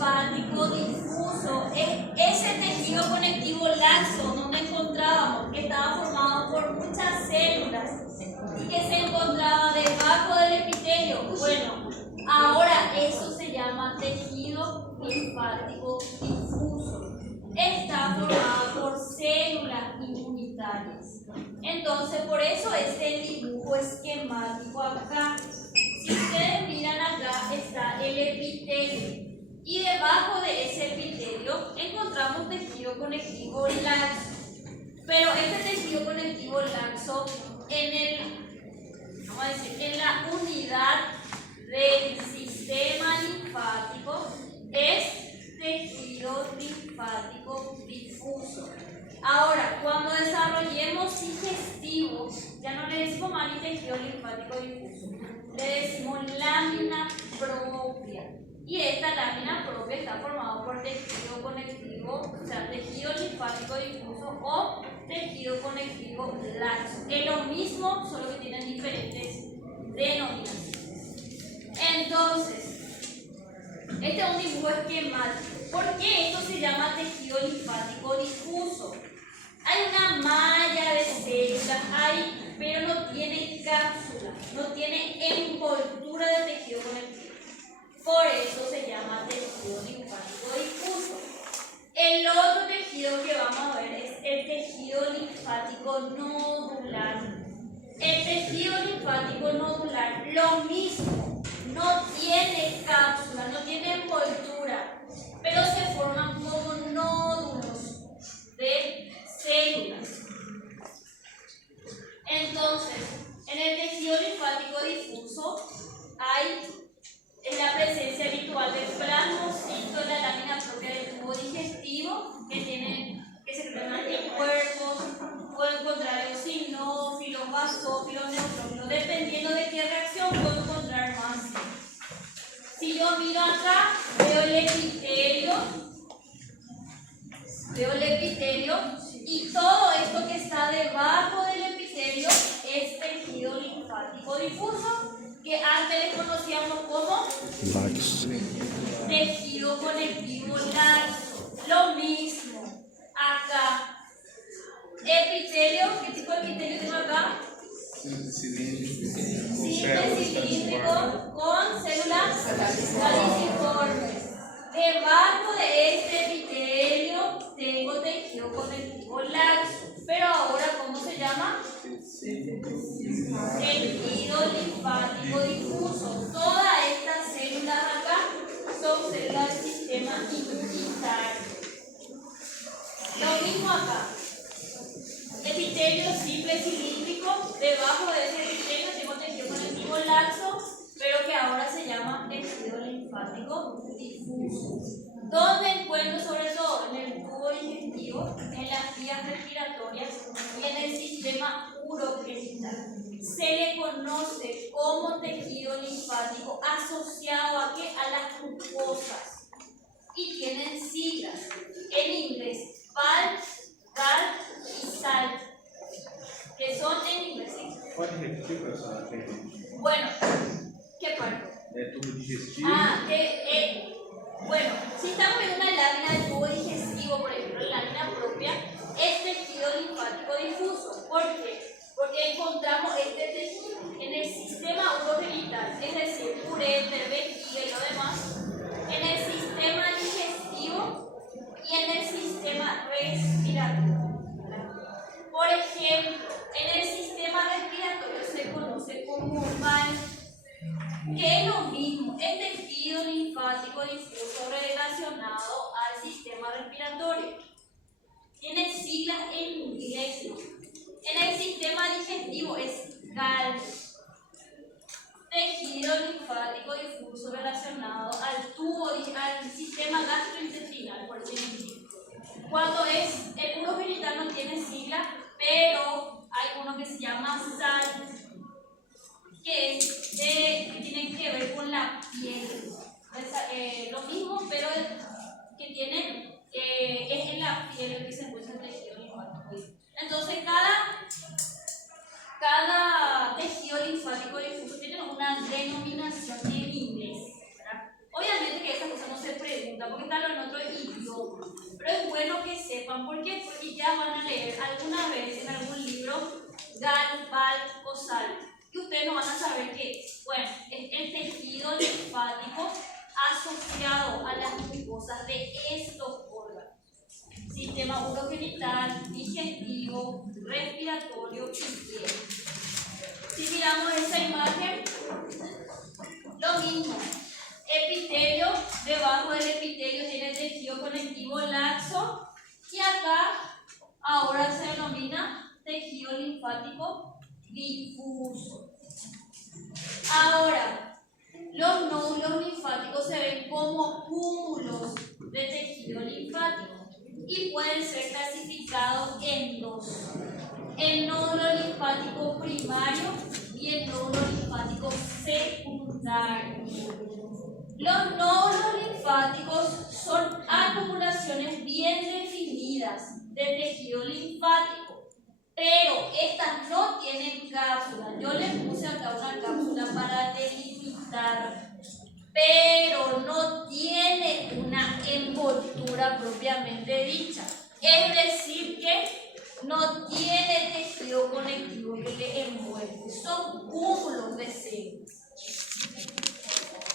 linfático difuso es ese tejido conectivo laxo donde encontrábamos que estaba formado por muchas células y que se encontraba debajo del epitelio. Bueno, ahora eso se llama tejido linfático difuso. Está formado por células inmunitarias. Entonces, por eso este dibujo esquemático acá. Si ustedes miran acá, está el epitelio. Y debajo de ese epitelio encontramos tejido conectivo laxo. Pero este tejido conectivo laxo en la unidad del sistema linfático es tejido linfático difuso. Ahora, cuando desarrollemos digestivo, ya no le decimos más ni tejido linfático difuso, le decimos lámina propia. Y esta lámina propia está formada por tejido conectivo, o sea, tejido linfático difuso o tejido conectivo laxo. Es lo mismo, solo que tienen diferentes denominaciones. Entonces, este es un dibujo esquemático. ¿Por qué esto se llama tejido linfático difuso? Hay una malla de células, pero no tiene cápsula, no tiene envoltura de tejido conectivo. Por eso se llama tejido linfático difuso. El otro tejido que vamos a ver es el tejido linfático nodular. El tejido linfático nodular, lo mismo, no tiene cápsula, no tiene envoltura, pero se forman como nódulos de células. Entonces, en el tejido linfático difuso hay la presencia habitual del plasmocito, la lámina propia del tubo digestivo, que secretan anticuerpos, puedo encontrar eosinófilos, basófilos, neutrófilos, dependiendo de qué reacción puedo encontrar más. Si yo miro acá, veo el epitelio y todo esto que está debajo del epitelio es tejido linfático difuso, que antes le conocíamos como laxo. tejido conectivo laxo. Lo mismo acá. Epitelio, ¿qué tipo de epitelio tengo acá? Simple cilíndrico con células caliciformes. Debajo de este epitelio tengo tejido conectivo laxo. Pero ahora, ¿cómo se llama? Tejido linfático difuso. Todas estas células acá son células del sistema inmunitario. Lo mismo acá. Epitelio simple cilíndrico. Debajo de ese epitelio tengo tejido conectivo laxo, pero que ahora se llama tejido linfático difuso. ¿Dónde encuentro sobre todo? En el tubo digestivo, en las vías respiratorias y en el sistema urogenital. Se le conoce como tejido linfático asociado ¿a qué? A las mucosas. Y tienen siglas en inglés, PAL, GAL y SAL, que son en inglés. ¿Cuál es el tipo de esa? Bueno, ¿qué parte? El tubo digestivo. Bueno, si estamos en una lámina de tubo digestivo, por ejemplo, la lámina propia, es tejido linfático difuso. ¿Por qué? Porque encontramos este tejido en el sistema urogenital, es decir, ureter, vejiga y lo demás, en el sistema digestivo y en el sistema respiratorio. Por ejemplo, en el sistema respiratorio se conoce como PAL, que es lo mismo, es tejido linfático difuso relacionado al sistema respiratorio. Tiene siglas en inglés. En el sistema digestivo es GAL, tejido linfático difuso relacionado al sistema gastrointestinal, por ejemplo. Cuando es el urogenital no tiene sigla, pero hay uno que se llama SAL, que tiene que ver con la piel. Lo mismo, pero que tiene, es en la piel que se encuentra el tejido linfático. Entonces, cada tejido linfático difuso tiene una denominación en inglés, ¿verdad? Obviamente porque están en otro idioma. Pero es bueno que sepan, ¿por qué? Porque ya van a leer alguna vez en algún libro gal, bal o sal. Y ustedes no van a saber que, bueno, es el tejido linfático asociado a las mucosas de estos órganos: sistema urogenital, digestivo, respiratorio y piel. Si miramos esa imagen, lo mismo. Epitelio, debajo del epitelio tiene tejido conectivo laxo, y acá ahora se denomina tejido linfático difuso. Ahora, los nódulos linfáticos se ven como cúmulos de tejido linfático y pueden ser clasificados en dos: el nódulo linfático primario y el nódulo linfático secundario. Los nódulos linfáticos son acumulaciones bien definidas de tejido linfático, pero estas no tienen cápsula. Yo les puse acá una cápsula para delimitar, pero no tiene una envoltura propiamente dicha. Es decir, que no tiene tejido conectivo que le envuelve. Son cúmulos de células.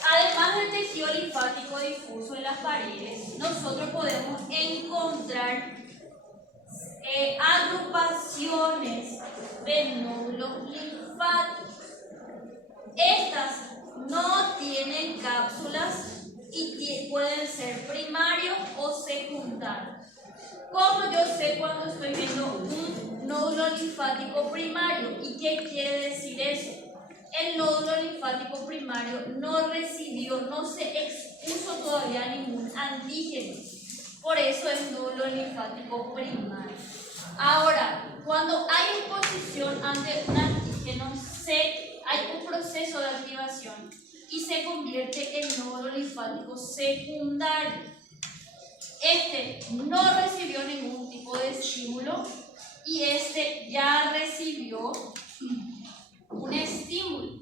Además del tejido linfático difuso en las paredes, nosotros podemos encontrar agrupaciones de nódulos linfáticos. Estas no tienen cápsulas y pueden ser primarios o secundarios. ¿Cómo yo sé cuando estoy viendo un nódulo linfático primario? ¿Y qué quiere decir eso? El nódulo linfático primario no recibió, no se expuso todavía a ningún antígeno. Por eso es nódulo linfático primario. Ahora, cuando hay exposición ante un antígeno, hay un proceso de activación y se convierte en nódulo linfático secundario. Este no recibió ningún tipo de estímulo y este ya recibió un estímulo.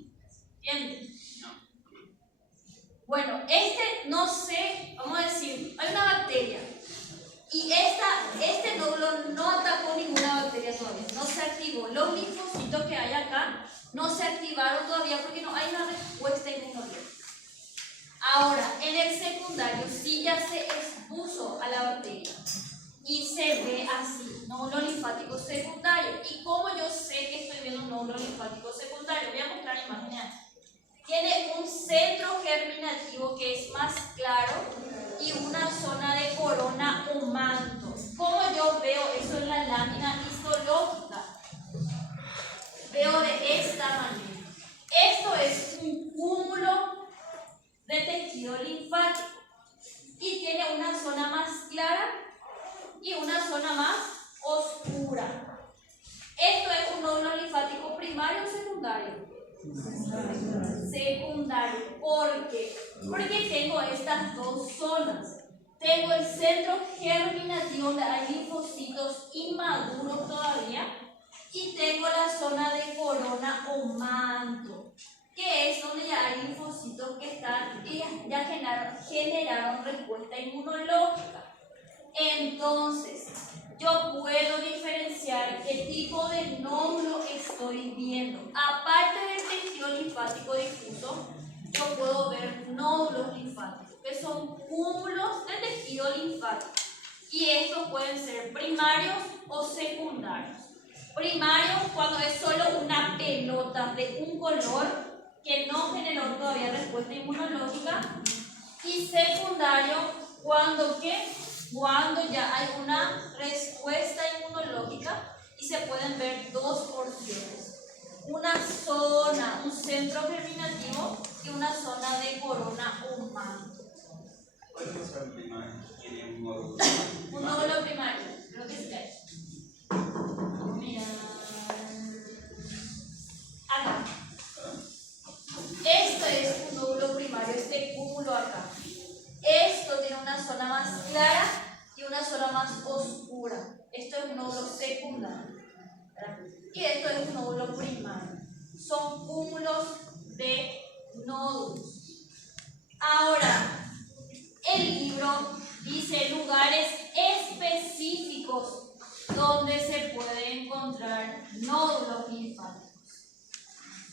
¿Entienden? Bueno, no sé, vamos a decir, hay una bacteria y este nódulo no atacó ninguna bacteria todavía, no se activó. Los linfocitos que hay acá no se activaron todavía porque no hay una respuesta inmunológica. Ahora, en el secundario sí ya se expuso a la bacteria y se ve así, nódulo linfático secundario. ¿Y cómo yo sé que estoy viendo un nódulo linfático secundario? Voy a mostrar imágenes. Tiene un centro germinativo que es más claro y una zona de corona o manto. ¿Cómo yo veo eso en la lámina histológica? Veo de esta manera. Esto es un cúmulo de tejido linfático y tiene una zona más clara y una zona más oscura. ¿Esto es un nódulo linfático primario o secundario? Secundario. ¿Por qué? Porque tengo estas dos zonas. Tengo el centro germinativo donde hay linfocitos inmaduros todavía y tengo la zona de corona o manto, que es donde ya hay linfocitos que ya generaron respuesta inmunológica. Entonces, yo puedo diferenciar qué tipo de nódulo estoy viendo. Aparte del tejido linfático difuso, yo puedo ver nódulos linfáticos, que son cúmulos de tejido linfático. Y estos pueden ser primarios o secundarios. Primarios cuando es solo una pelota de un color que no generó todavía respuesta inmunológica. Y secundario cuando ya hay una respuesta inmunológica y se pueden ver dos porciones: una zona, un centro germinativo y una zona de corona o manto. ¿Puedes pasar la imagen? Tiene un nódulo. Un nódulo primario, creo que sí hay. Mira. Acá. Esto es un nódulo primario, este cúmulo acá. Esto tiene una zona más clara y una zona más oscura. Esto es un nódulo secundario, ¿verdad? Y esto es un nódulo primario. Son cúmulos de nódulos. Ahora, el libro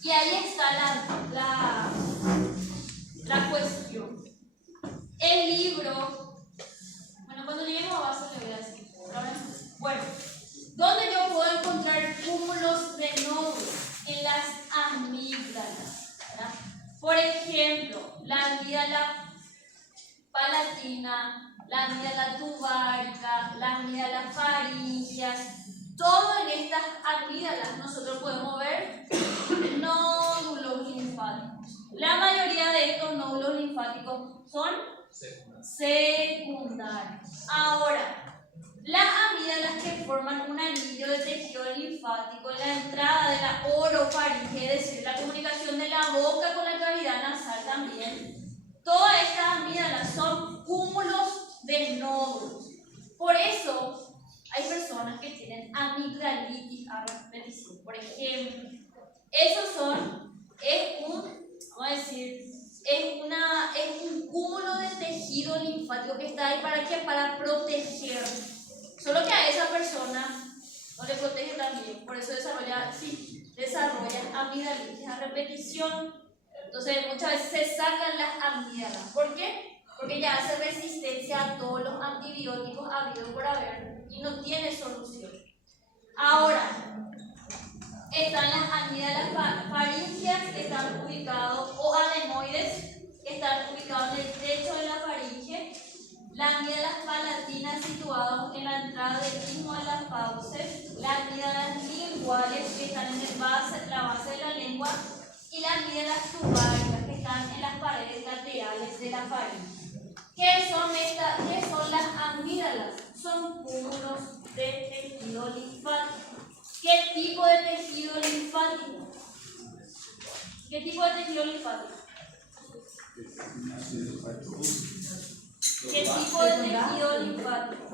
Y ahí está la cuestión. El libro, bueno, cuando lleguemos a base le voy a decir. Bueno, ¿dónde yo puedo encontrar cúmulos de nódulos? En las amígdalas, ¿verdad? Por ejemplo, la amígdala palatina, la amígdala tubárica, la amígdala faríngea. Todo en estas amígdalas nosotros podemos ver nódulos linfáticos. La mayoría de estos nódulos linfáticos son secundarios. Ahora, las amígdalas que forman un anillo de tejido linfático en la entrada de la orofaringe, es decir, la comunicación de la boca con la cavidad nasal también, todas estas amígdalas son cúmulos de nódulos. Por eso hay personas que tienen amigdalitis a repetición. Por ejemplo, es un cúmulo de tejido linfático que está ahí ¿para qué? Para proteger. Solo que a esa persona no le protege tan bien, por eso desarrolla amigdalitis a repetición. Entonces muchas veces se sacan las amígdalas. ¿Por qué? Porque ya hace resistencia a todos los antibióticos habidos por haber y no tiene solución. Ahora, están las amígdalas faríngeas que están ubicados, o adenoides que están ubicados en el techo de la faringe. Las amígdalas palatinas situadas en la entrada del istmo de las fauces. Las amígdalas linguales que están en la base de la lengua. Y las amígdalas tubáricas que están en las paredes laterales de la faringe. ¿Qué son las amígdalas? Son cúmulos de tejido linfático. ¿Qué tipo de tejido linfático? ¿Qué tipo de tejido linfático? ¿Qué tipo de tejido linfático?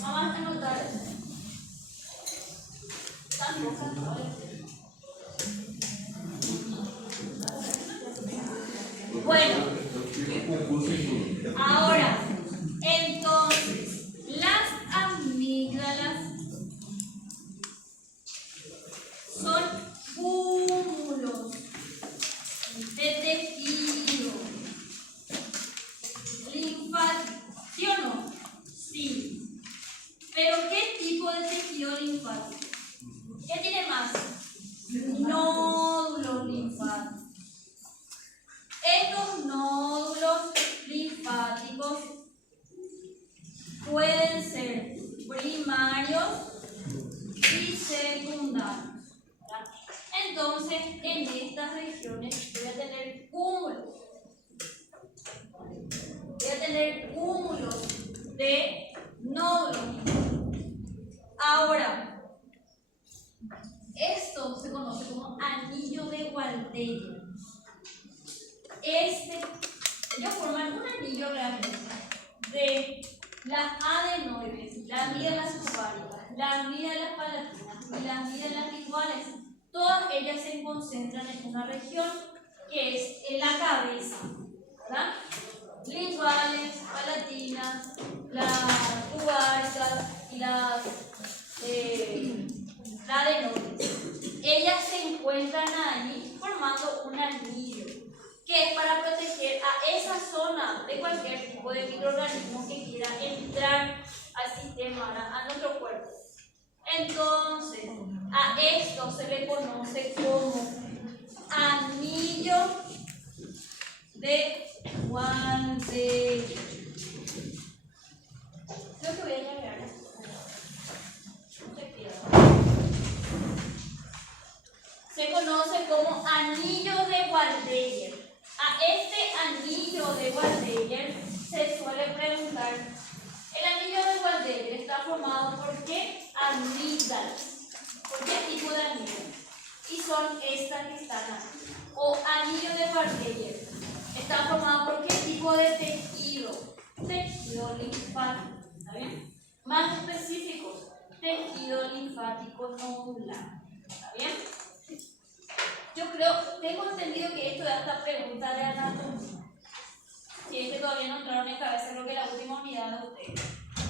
Vamos a anotar eso. Bueno, ahora, entonces, las amígdalas son cúmulos de tejido linfático, ¿sí o no? Sí. ¿Pero qué tipo de tejido linfático? ¿Qué tiene más? Nódulos linfáticos. Estos nódulos linfáticos pueden ser primarios y secundarios. Entonces, en estas regiones voy a tener cúmulos. Voy a tener cúmulos de nódulos. Ahora, esto se conoce como anillo de Waldeyer. Ellos forman un anillo realmente de las adenoides, las amígdalas tubáricas, las amígdalas palatinas y las amígdalas linguales. Todas ellas se concentran en una región que es en la cabeza, ¿verdad? Linguales, palatinas, las tubáricas y las adenoides. Ellas se encuentran allí formando un anillo que es para proteger a esa zona de cualquier tipo de microorganismo que quiera entrar al sistema, a nuestro cuerpo. Entonces, a esto se le conoce como anillo de Waldeyer. Creo que voy a llegar. No se pierda. Se conoce como anillo de Waldeyer. A este anillo de Waldeyer se suele preguntar, el anillo de Waldeyer está formado por qué amígdalas, por qué tipo de amígdalas, y son estas que están aquí. O anillo de Waldeyer está formado por qué tipo de tejido linfático, ¿está bien? Más específicos, tejido linfático nodular, ¿está bien? Yo tengo entendido que esto es hasta pregunta de anatomía. Si es que todavía no entraron en cabeza, creo que la última unidad de ustedes.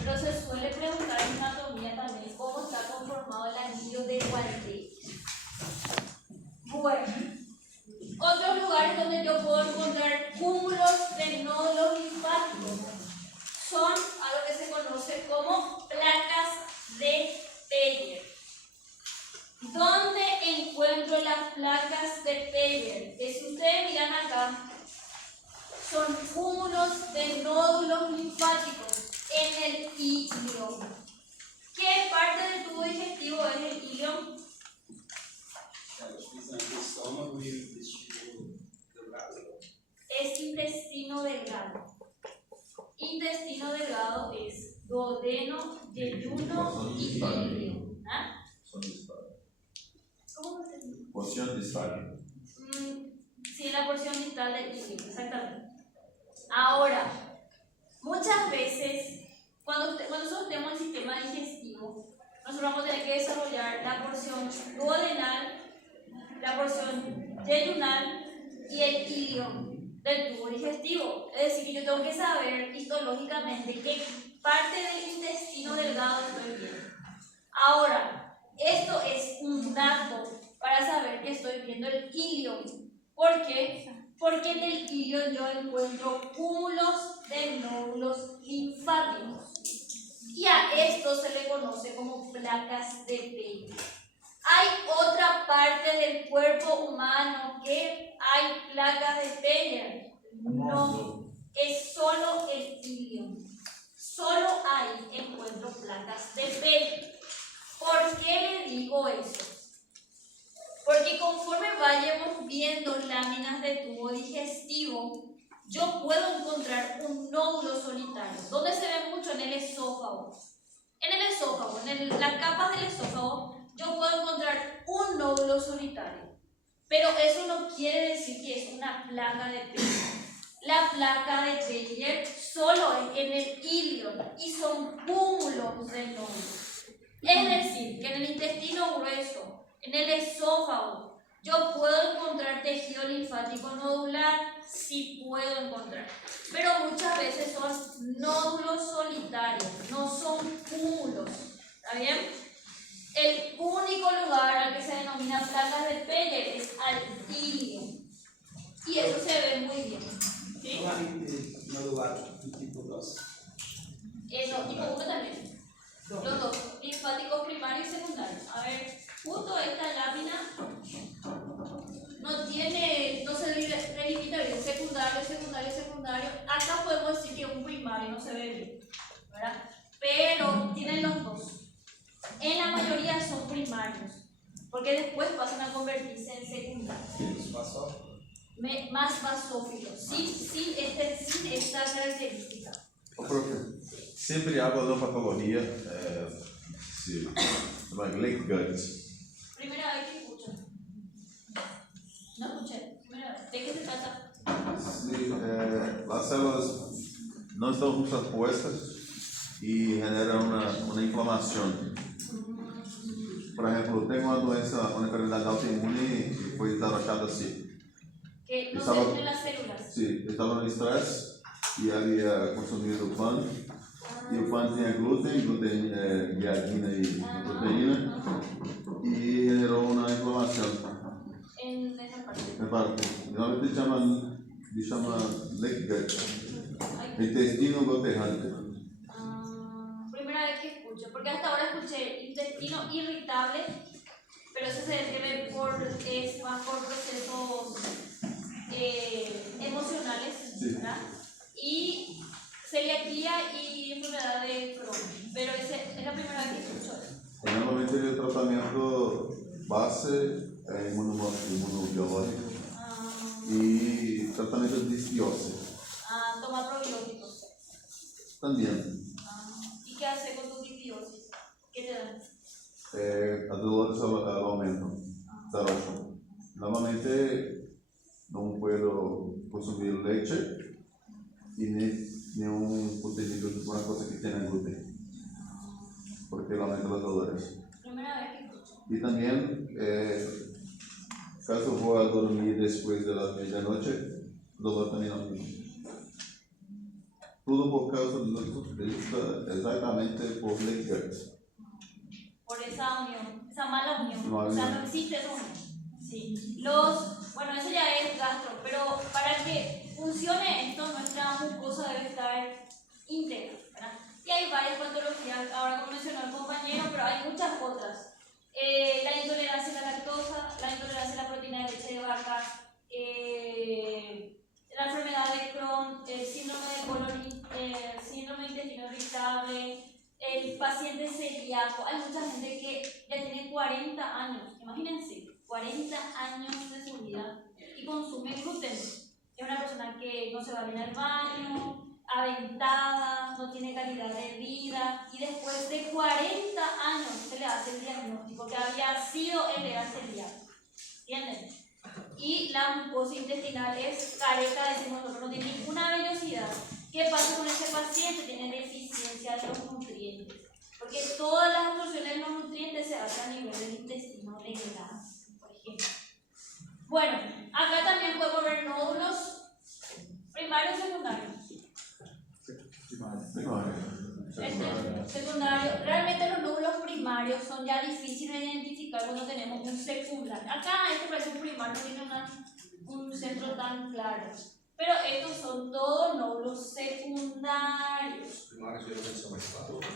Pero se suele preguntar en anatomía también cómo está conformado el anillo de Waldeyer. Bueno, otros lugares donde yo puedo encontrar cúmulos de nódulos linfáticos son algo que se conoce como placas de Peyer. ¿Dónde encuentro las placas de Peyer? Que si ustedes miran acá, son cúmulos de nódulos linfáticos en el ilion. ¿Qué parte del tubo digestivo es el ilion? Estômago e o intestino delgado. Es intestino delgado. Intestino delgado es duodeno, yeyuno y ilion. ¿Ah? ¿Cómo se dice? Porción distal. Sí, la porción distal del ilion, exactamente. Ahora, muchas veces, cuando nosotros tenemos el sistema digestivo, nosotros vamos a tener que desarrollar la porción duodenal, la porción yeyunal y el ilion del tubo digestivo. Es decir, que yo tengo que saber histológicamente qué parte del intestino delgado estoy viendo. Ahora, esto es un dato para saber que estoy viendo el ilion. ¿Por qué? Porque en el ilion yo encuentro cúmulos de nódulos linfáticos. Y a esto se le conoce como placas de Peyer. ¿Hay otra parte del cuerpo humano que hay placas de Peyer? No, es solo el ilion. Solo ahí encuentro placas de Peyer. ¿Por qué le digo eso? Porque conforme vayamos viendo láminas de tubo digestivo, yo puedo encontrar un nódulo solitario. ¿Dónde se ve mucho? En el esófago. En el esófago, las capas del esófago, yo puedo encontrar un nódulo solitario. Pero eso no quiere decir que es una placa de Peyer. La placa de Peyer solo es en el ilion y son cúmulos de nódulos. Es decir, que en el intestino grueso, en el esófago, yo puedo encontrar tejido linfático nodular, sí puedo encontrar, pero muchas veces son nódulos solitarios, no son cúmulos, ¿está bien? El único lugar al que se denomina placas de Peyer es al ilion, y eso se ve muy bien, ¿sí? Nodular, tipo 2. No, tipo 1 también. Los dos, linfáticos primarios y secundarios. A ver, justo esta lámina no se delimita bien, secundario. Acá podemos decir que un primario no se ve bien, ¿verdad? Pero tienen los dos. En la mayoría son primarios, porque después pasan a convertirse en secundarios. Más basófilos, sin esta característica. Profe, sempre há uma patologia, se chama leak gut. Primera vez que escucho. No escuché. Primera vez. ¿De qué se trata? Se as células não estão justapostas e generam uma inflamação. Por exemplo, tem uma doença, uma enfermidade autoimune que foi desarrollada assim. Que no Estaba- se ven las células. Sim, estava no estresse e havia consumido pão. E o pão tinha glúten, gliadina e proteína, e generou uma inflamação. En esa parte. Na parte, normalmente chama leak gut, Ay, intestino goteante. primera vez que escucho, porque hasta ahora escuché intestino irritable, pero eso se debe es más por procesos emocionales, Sí. ¿verdad? Y celiaquía y enfermedad de Crohn, pero es la primera vez que escucho eso. E normalmente o tratamento base é imunobiológico e tratamento de disbiose Tomar probióticos. também. ¿Y qué hace con tu disbiosis? ¿Qué te dan? As dolores aumentam, desarrollam. Normalmente não puedo consumir leite e nenhum contenido de uma coisa que tenha glúten, porque aumenta os dolores. Primera vez que escucho. E também, caso vou a dormir depois da meia-noite, o dolor também aumenta. Tudo por causa exatamente por leak gut. Por esa unión, esa mala unión. Mala O sea, unión. no existe esa unión. Sí. Sí. Bueno, eso ya es gastro, pero para que funcione esto, nuestra mucosa debe estar íntegra, ¿verdad? Y hay varias patologías, ahora como mencionó el compañero, pero hay muchas otras. La intolerancia a la lactosa, la intolerancia a la proteína de leche de vaca, la enfermedad de Crohn, el síndrome de colon, síndrome de intestino irritable, el paciente celíaco. Hay mucha gente que ya tiene 40 años, imagínense, 40 años de su vida y consume gluten. Es una persona que no se va bien al baño, aventada, no tiene calidad de vida, y después de 40 años se le hace el diagnóstico que había sido el celíaco. ¿Entienden? Y la mucosa intestinal es careca, decimos nosotros, no tiene ninguna vellosidad. ¿Qué pasa con ese paciente? Tiene deficiencia de los nutrientes, porque todas las absorciones de los nutrientes se hacen a nivel del intestino delgado, por ejemplo. Bueno, acá también podemos ver nódulos primarios y secundarios. Secundario. Realmente los nódulos primarios son ya difíciles de identificar cuando tenemos un secundario. Acá este parece un primario, no tiene un centro tan claro. Pero estos son todos nódulos secundarios.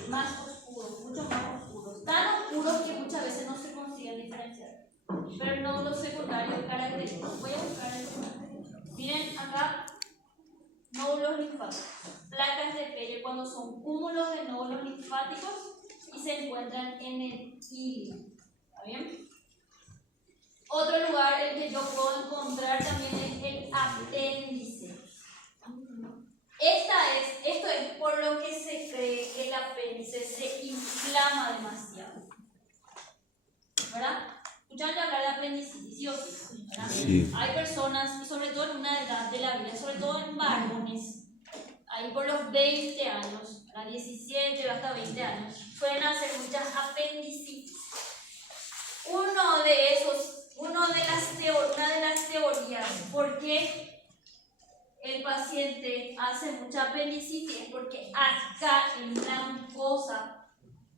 Más oscuros, mucho más oscuros. Tan oscuros que muchas veces no se consiguen diferenciar. Pero el nódulo secundario es característico. Voy a buscar el secundario. Miren acá. Nódulos linfáticos, placas de Peyer cuando son cúmulos de nódulos linfáticos y se encuentran en el hilo. ¿Está bien? Otro lugar en que yo puedo encontrar también es el apéndice. Esto es por lo que se cree que el apéndice se inflama demasiado. ¿Verdad? ¿Escuchan hablar de apendicitis? Sí. Hay personas, y sobre todo en una edad de la vida, sobre todo en varones, ahí por los 20 años, a 17 hasta 20 años, suelen hacer muchas apendicitis. Una de las teorías por qué el paciente hace mucha apendicitis es porque acá en la mucosa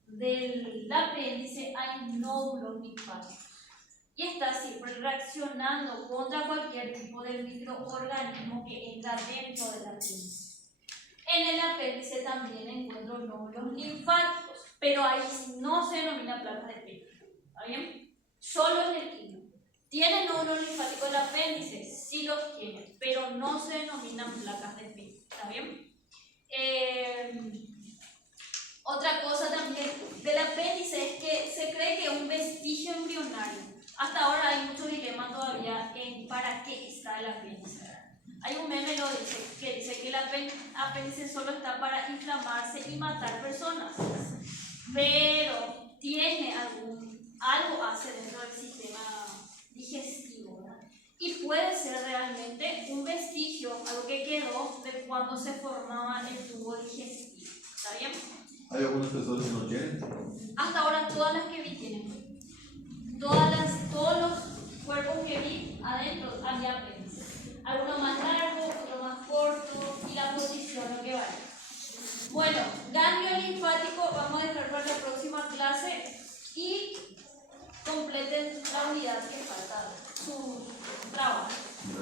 del apéndice hay nódulos linfáticos. Y está siempre reaccionando contra cualquier tipo de microorganismo que entra dentro del apéndice. En el apéndice también encuentro nódulos linfáticos, pero ahí no se denomina placas de Peyer. ¿Está bien? Solo en el quino. ¿Tiene nódulos linfáticos el apéndice? Sí los tiene, pero no se denominan placas de Peyer. ¿Está bien? Otra cosa también del apéndice es que se cree que es un vestigio embrionario. Hasta ahora hay mucho dilema todavía en para qué está el apéndice. Hay un meme que dice que el apéndice solo está para inflamarse y matar personas, pero tiene algo hace dentro del sistema digestivo, ¿verdad? Y puede ser realmente un vestigio, algo que quedó de cuando se formaba el tubo digestivo. ¿Está bien? ¿Hay algunas personas que no tienen? Hasta ahora todas las que vi tienen. Todos los cuerpos que vi adentro había apéndice.